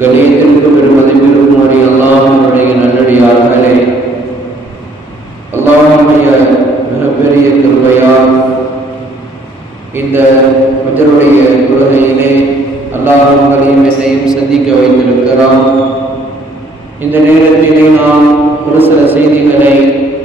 கணியத்திற்கும் பெருமதிப்பிற்கும் உரிய அல்லாஹ்வுடைய நல்லடியார்களே, அல்லாஹ்வுடைய மிகப்பெரிய கிருபையால் இந்த ஃபஜ்ருடைய தொழுகையிலே அல்லாஹ் உங்களையும் என்னையும் சந்திக்க வைத்திருக்கிறான். இந்த நேரத்திலே நாம் ஒரு சில செய்திகளை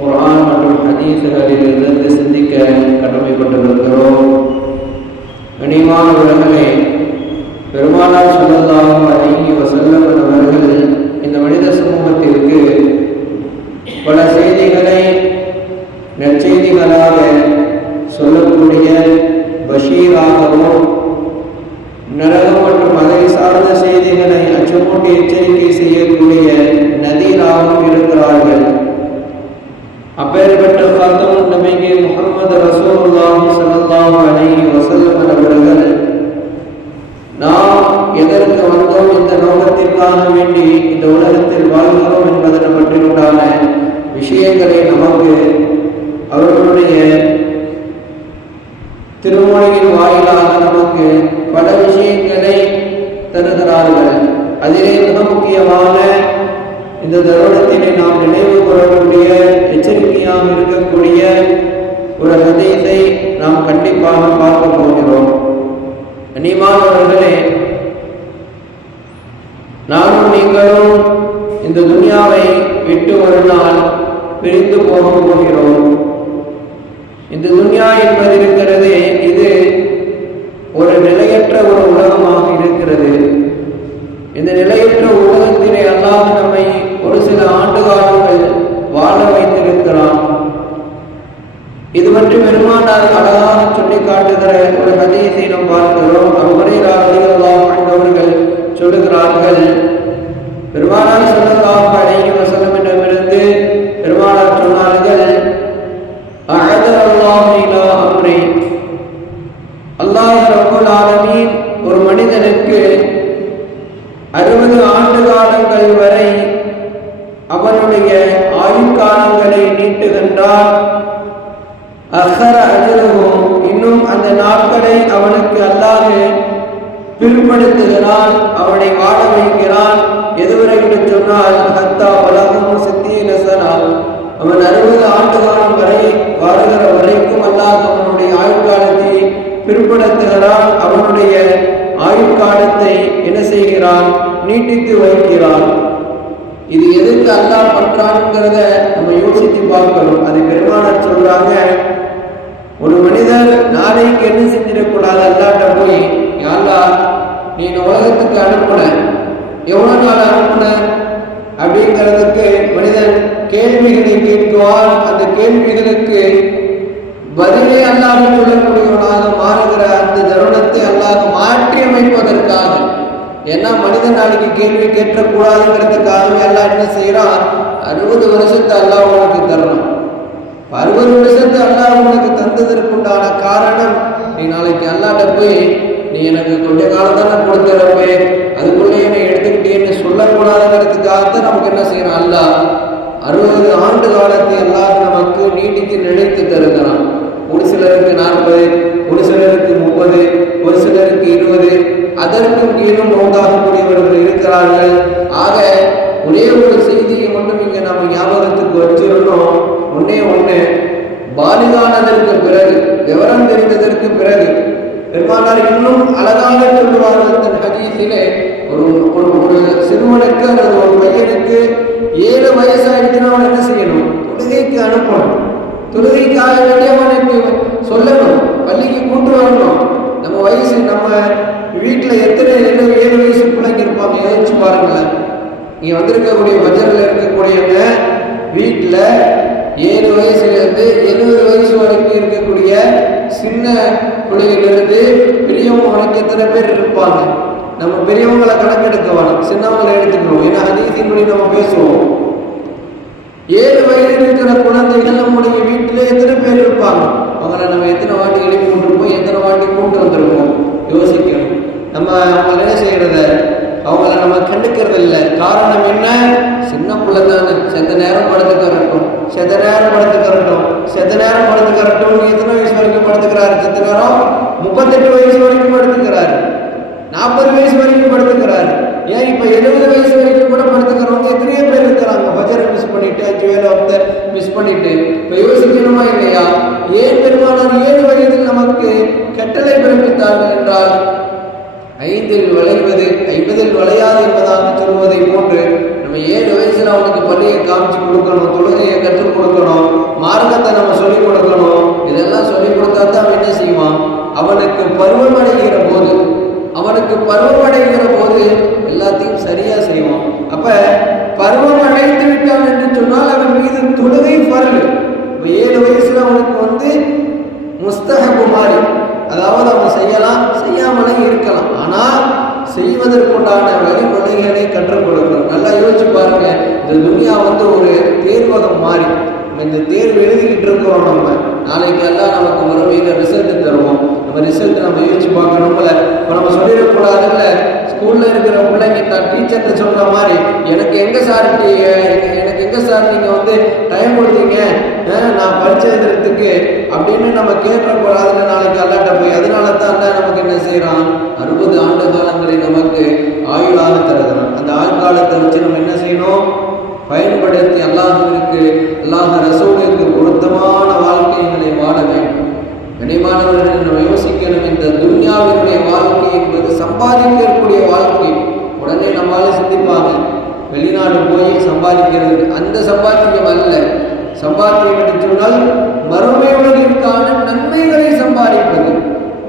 குர்ஆன் மற்றும் ஹதீஸ்களிலிருந்து சிந்திக்க கடமைப்பட்டிருக்கிறோம். கனிமானவர்களே, பெருமானார் ஸல்லல்லாஹு அலைஹி வஸல்லம் அவர்கள் இந்த மனித சமூகத்திற்கு பல செய்திகளை நற்செய்திகளாக சொல்லக்கூடிய பஷீராகவும், நரகம் மற்றும் அதை சார்ந்த செய்திகளை அச்சமூட்டி எச்சரிக்கை செய்யக்கூடிய நதீராகவும் இருக்கிறார்கள். அப்பேற்பட்ட ஃபாத்திமுன் நபிக்கு முஹம்மது ரசூலுல்லாஹி ஸல்லல்லாஹு அலைஹி வஸல்லம் அவர்கள் நாம் எதற்கு வந்தோம், இந்த நோக்கத்திற்காக வேண்டி இந்த உலகத்தில் வாழ்கிறோம் என்பதை பற்றியுண்டான விஷயங்களை நமக்கு அவர்களுடைய திருமொழியின் வாயிலாக நமக்கு பல விஷயங்களை தருகிறார்கள். அதிலே மிக முக்கியமான இந்த தருணத்திலே நாம் நினைவு கூறக்கூடிய எச்சரிக்கையாக இருக்கக்கூடிய ஒரு ஹதீஸை நாம் கண்டிப்பாக பார்க்க போகிறோம். கண்ணியமானவர்களே, நானும் நீங்களும் இந்த துன்யாவை விட்டு ஒரு நாள் பிரிந்து போக போகிறோம். இந்த துன்யா என்பது இருக்கிறது, இது ஒரு நிலையற்ற ஒரு உலகமாக இருக்கிறது. இந்த நிலையற்ற உலகத்திலே அல்லாஹ் நம்மை ஒரு சில ஆண்டு காலங்கள் வாழ வைத்திருக்கிறான். இது பற்றி பெருமானார் அழகாக சொல்லி காட்டுகிற ஒரு ஹதீஸை நாம் பார்க்கிறோம். அபூ ஹுரைரா ரலியல்லாஹு அன்ஹு அவர்கள் சொல்லுகிறார்கள், பெருமானார் ஸல்லல்லாஹு அலைஹி வஸல்லமிடமிருந்து பெருமானார் சொன்னார்கள், அஅதல்லாஹு இலா அம்ரி, அல்லாஹ் ரப்பல் ஆலமீன் ஒரு மனிதனுக்கு 60 ஆண்டு காலங்கள் வரை அவனுடைய ஆயுட்காலங்களை நீட்டுகின்றார். அஹர அஜ்ருஹு, இன்னும் அந்த நாட்களை அவனுக்கு அல்லாஹ் பிற்படுத்துகிறான், அவனை வாழ வைக்கிறான். எதுவரை என்று சொன்னால் ஹத்தா பலகும் சித்தீன சனா, அவன் 60 ஆண்டு காலம் வரை வாழ்கிற வரைக்கும் அல்லாஹ் அவனுடைய ஆயுட்காலத்தை பிற்படுத்துகிறான். அவனுடைய ஆயுட்காலத்தை என்ன செய்கிறான்? நீட்டித்து வைக்கிறான். இது எதுக்கு அல்லாஹ் பண்றான்ங்கிறத நம்ம யோசித்து பார்க்கணும். அது பெருமானார் சொல்றாங்க, ஒரு மனிதர் நாளைக்கு என்ன செஞ்சிடக்கூடாது, அல்லாஹ்ட்ட போய், யா அல்லாஹ் நீ இந்த உலகத்துக்கு அனுப்புன, எவ்வளவு நாள் அனுப்புன அப்படிங்கிறதுக்கு மனிதன் கேள்விகளை கேட்குவான். அந்த கேள்விகளுக்கு பதிலே அல்லாஹ் சொல்லக்கூடியவனாக மாறுகிற அந்த தருணத்தை அல்லாஹ் மாற்றி அமைப்பதற்காக, ஏன்னா மனிதன் நாளைக்கு கேள்வி கேட்கக்கூடாதுங்கிறதுக்காகவே அல்லாஹ் என்ன செய்யறான், 60 வருஷத்தை அல்லாஹ் உனக்கு தரணும். 60 வருஷத்தை அல்லாஹ் உனக்கு தந்ததற்குண்டான காரணம், நீ நாளைக்கு அல்லாஹ்ட்ட போய், நீ எனக்கு கொஞ்ச காலம் தானே கொடுத்துறப்பே, அதுக்குள்ளே என்னை எடுத்துக்கிட்டேன்னு சொல்லக்கூடாதுங்கிறதுக்காகத்தான் நமக்கு என்ன செய்யறான், அல்லாஹ் 60 ஆண்டு காலத்தை அல்லாஹ் நமக்கு நீட்டித்து நிலைத்து தருகிறான். ஒரு சிலருக்கு 40, ஒரு சிலருக்கு 30, ஒரு சிலருக்கு 20, அதற்கும் கீழும் நோந்தாகக்கூடியவர்கள் இருக்கிறார்கள். ஆக ஒரே ஒரு செய்தியை மட்டும் இங்க நம்ம ஞாபகத்துக்கு வச்சிருந்தோம். ஒன்னே பாலிகானதற்கு பிறகு, விவரம் தெரிந்ததற்கு பிறகு. பெருமானார் இன்னும் அழகாக சொல்லுவார்கள் தன் ஹதீஸிலே, ஒரு சிறுவனுக்கு அல்லது ஒரு பையனுக்கு 7 வயசாயிடுச்சுன்னா அவன் என்ன செய்யணும்? தொழுகைக்கு அனுப்பணும். தொழுகைக்காக வேண்டிய அவனுக்கு சொல்லணும், பள்ளிக்கு கூட்டு வரணும். நம்ம வீட்டில் எத்தனை 7 வயசு பிள்ளைங்க இருப்பாங்க? யோசிச்சு பாருங்களேன். இங்கே வந்திருக்கக்கூடிய பஜாரில் இருக்கக்கூடியவங்க வீட்டில் 7 வயசுலேருந்து 70 வயசு வரைக்கும் இருக்கக்கூடிய சின்ன பிள்ளைகளிலிருந்து பெரியவங்க வரைக்கும் எத்தனை பேர் இருப்பாங்க? நம்ம பெரியவங்களை கணக்கெடுக்க வேணும், சின்னவங்களை எடுத்துக்கணும். ஏன்னா ஹதீஸின்படி நம்ம பேசுவோம். 7 வயது இருக்கிற குழந்தைகள் நம்முடைய வீட்டிலே எத்தனை பேர் இருப்பாங்க? அவங்களை நம்ம எத்தனை வாட்டி எழுப்பி கொண்டிருப்போம், எத்தனை வாட்டி கூட்டு வந்திருப்போம்? யோசிக்கணும். நம்ம அவங்கள என்ன செய்யறத, அவங்கள நம்ம கண்டுக்கிறது இல்லை. காரணம் என்ன? சின்ன பிள்ளை தானே, செத்த நேரம் படுத்துக்கிறட்டும், செத்த நேரம் படுத்துக்கிறட்டும், செத்த நேரம் படுத்துக்கிறட்டும். எத்தனை வயசு வரைக்கும் படுத்துக்கிறாரு? செத்த நேரம் 38 வயசு வரைக்கும் படுத்துக்கிறாரு, 40 வயசு வரைக்கும் படுத்துக்கிறாரு. ஏன் இப்ப 70 வயசு வரைக்கும் கூட படுத்துக்கிறவங்க எத்தனையோ பேர் இருக்கிறாங்க. பஜரை மிஸ் பண்ணிட்டு, 5 வேலை மிஸ் பண்ணிட்டு. இப்ப யோசிக்கணுமா இல்லையா? ஏன் பெருமானார் 7 வயதில் நமக்கு கட்டளை பிறப்பித்தார்கள் என்றால், 5இல் விளைவது 50இல் விளையாது என்பதாக சொல்வதை போன்று நம்ம 7 வயசுல அவனுக்கு பள்ளியை காமிச்சு கொடுக்கணும், தொழுகையை கற்றுக் கொடுக்கணும், மார்க்கத்தை நம்ம சொல்லிக் கொடுக்கணும். இதெல்லாம் சொல்லிக் கொடுத்தா தான் அவன் என்ன செய்வான்? அவனுக்கு பருவமடைகிற போது எல்லாத்தையும் சரியா செய்வான். அப்ப பருவம் அடைந்து விட்டான் என்று சொன்னால் அவன் மீது தொழுகை ஃபர்ல். 7 வயசுல அவனுக்கு முஸ்தஹபு மாதிரி, அதாவது அவன் செய்யலாம், செய்யாமலே இருக்கலாம். ஆனா செய்வதற்குண்டான வழிமுறைகளை கற்றுக் கொடுக்கணும். நல்லா யோசிச்சு பாருங்க. இந்த துனியா ஒரு தேர்வகம் மாறி, இந்த தேர்வு எழுதிக்கிட்டு இருக்கிறோம். நம்ம நாளைக்கு எல்லாம் நமக்கு மறுமையில ரிசல்ட் தருவோம். நம்ம ரிசல்ட் நம்ம யோசிச்சு பார்க்கணும்ல. இப்போ நம்ம சொல்லிடக்கூடாதுல்ல, ஸ்கூல்ல இருக்கிற பிள்ளைங்க தான் டீச்சர்கிட்ட சொல்ற மாதிரி, எனக்கு எங்க சார் நீங்க டைம் கொடுத்தீங்க நான் பரிச்சை எழுதுறதுக்கு அப்படின்னு நம்ம கேட்கக்கூடாதுன்னு நாளைக்கு அல்லாட்ட போய். அதனால தான் நமக்கு என்ன செய்யறான்? 60 ஆண்டு காலங்களை நமக்கு ஆயுளாக தருகிறான். அந்த ஆயுள்காலத்தை வச்சு நம்ம என்ன செய்யணும்? பயன்படுத்தி அல்லாஹ்விற்கு, அல்லாஹ் ரசூலுக்கு பொருத்தமான வாழ்க்கைகளை வாழ வேண்டும். கனிமானவர்கள் நம்ம யோசிக்கணும். இந்த துன்யாவினுடைய வாழ்க்கை என்பது சம்பாதிக்கக்கூடிய வாழ்க்கை. உடனே நம்மளால சிந்திப்பாங்க, வெளிநாடு போய் சம்பாதிக்கிறது. அந்த சம்பாத்தியம் அல்ல. சம்பாத்தியம் என்று சொன்னால் மறுமை உலகிற்கான நன்மைகளை சம்பாதிப்பது,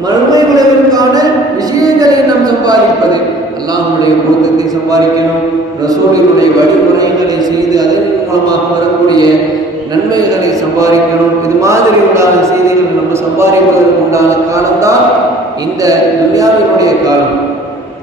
மறுமை உலகிற்கான விஷயங்களை நாம் சம்பாதிப்பது. அல்லாஹ்வுடைய பொருத்தத்தை சம்பாதிக்கணும், ரசூலினுடைய வழிமுறைகளை செய்து அதன் மூலமாக வரக்கூடிய நன்மைகளை சம்பாதிக்கணும். இது மாதிரி உண்டான செய்திகள் நம்ம சம்பாதிப்பதற்கு உண்டான காலம்தான் இந்த துன்யாவினுடைய காலம்.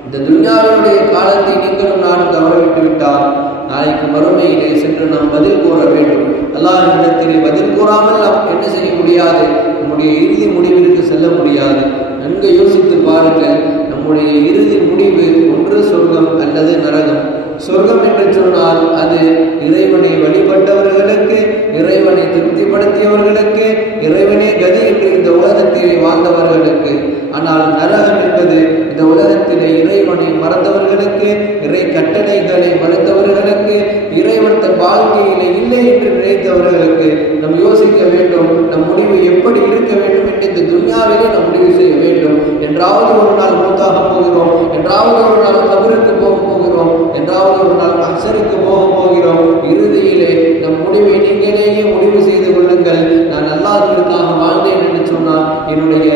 இந்த துன்யாவினுடைய காலத்தை நீங்களும் நானும் தவறவிட்டு விட்டால் நாளைக்கு மறுமையிலே சென்று நாம் பதில் கூற வேண்டும். அல்லாஹ்விடத்திலே பதில் கூறாமல் நாம் என்ன செய்ய முடியாது? நம்முடைய இறுதி முடிவிற்கு செல்ல முடியாது. நன்கு யோசித்து பாருங்கள். நம்முடைய இறுதி முடிவு ஒன்று சொர்க்கம் அல்லது நரகம். சொர்க்கம் என்று சொன்னால் அது இறைவனை வழிபட்டவர்களுக்கு, இறைவனை திருப்திப்படுத்தியவர்களுக்கு, இறைவனே கதி என்று இந்த உலகத்திலே வாழ்ந்தவர்களுக்கு. ஆனால் நரகம் என்பது இந்த உலகத்திலே இறைவனை மறந்தவர்களுக்கு, இறை கட்டளைகளை மறுத்தவர்களுக்கு, இறைவன் தன் வாழ்க்கையிலே இல்லை என்று நினைத்தவர்களுக்கு. நாம் யோசிக்க வேண்டும், நம் முடிவு எப்படி இருக்க வேண்டும் என்று இந்த துன்யாவிலே நாம் முடிவு செய்ய வேண்டும். என்றாவது ஒரு நாள் மூத்தாக போகிறோம், என்றாவது ஒரு நாள் கபருக்கு போக போகிறோம், என்றாவது ஒரு நாள் அக்ஸருக்கு போக போகிறோம். இறுதியிலே நம் முடிவை நீங்களேயே முடிவு செய்து கொள்ளுங்கள். நான் அல்லாஹ்விற்காக வாழ்ந்தேன் என்று சொன்னால் என்னுடைய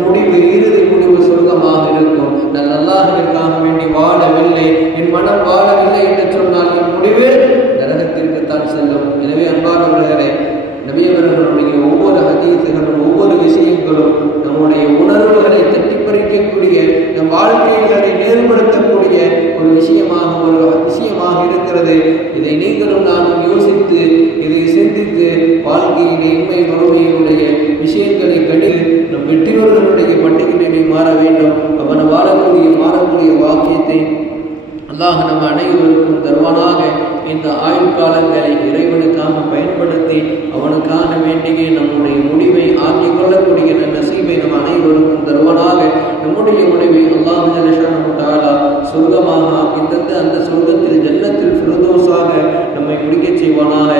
முடிவு, இறுதி முடிவு சொர்க்கமாக இருக்கும். நான் அல்லாஹ்விற்காக வேண்டி வாழவில்லை, என் மனம் வாழவில்லை என்று சொன்னால் என் முடிவு நரகத்திற்கு தான் செல்லும். எனவே அன்பானவர்களே, நபி அவர்களுடைய ஒவ்வொரு ஹதீஸுகளும் ஒவ்வொரு விஷயங்களும் நம்முடைய உணர்வுகளை தட்டி பறிக்கக்கூடிய, நம் வாழ்க்கைகளை நேர்படுத்தக்கூடிய ஒரு விஷயமாக இருக்கிறது. இதை நீங்களும் நானும் யோசித்து, இதை சிந்தித்து வாழ்க்கையிலே இன்மை மறுமையினுடைய விஷயங்களை கண்டு நம் வெற்றியோர்களுடைய பட்டியலினை மாற வேண்டும். அவன் மாறக்கூடிய வாக்கியத்தை அல்லாஹ் நம் அனைவருக்கும் தருவானாக. இந்த ஆயுள் காலங்களை இறைவனுக்காக பயன்படுத்தி அவனுக்காக வேண்டிய நம்முடைய முடிவை ஆக்கிக் கொள்ளக்கூடிய நசீபை நம் அனைவருக்கும் தருவானாக. நம்முடைய முடிவை அல்லாஹ் ஜல்லஷானஹு தஆலா சொர்க்கமாக ஆக்கி தந்து அந்த சொர்க்கத்தில் ஜன்னத்தில் ஃபிர்தௌஸாக நம்மை முடிக்கச் செய்வானாக.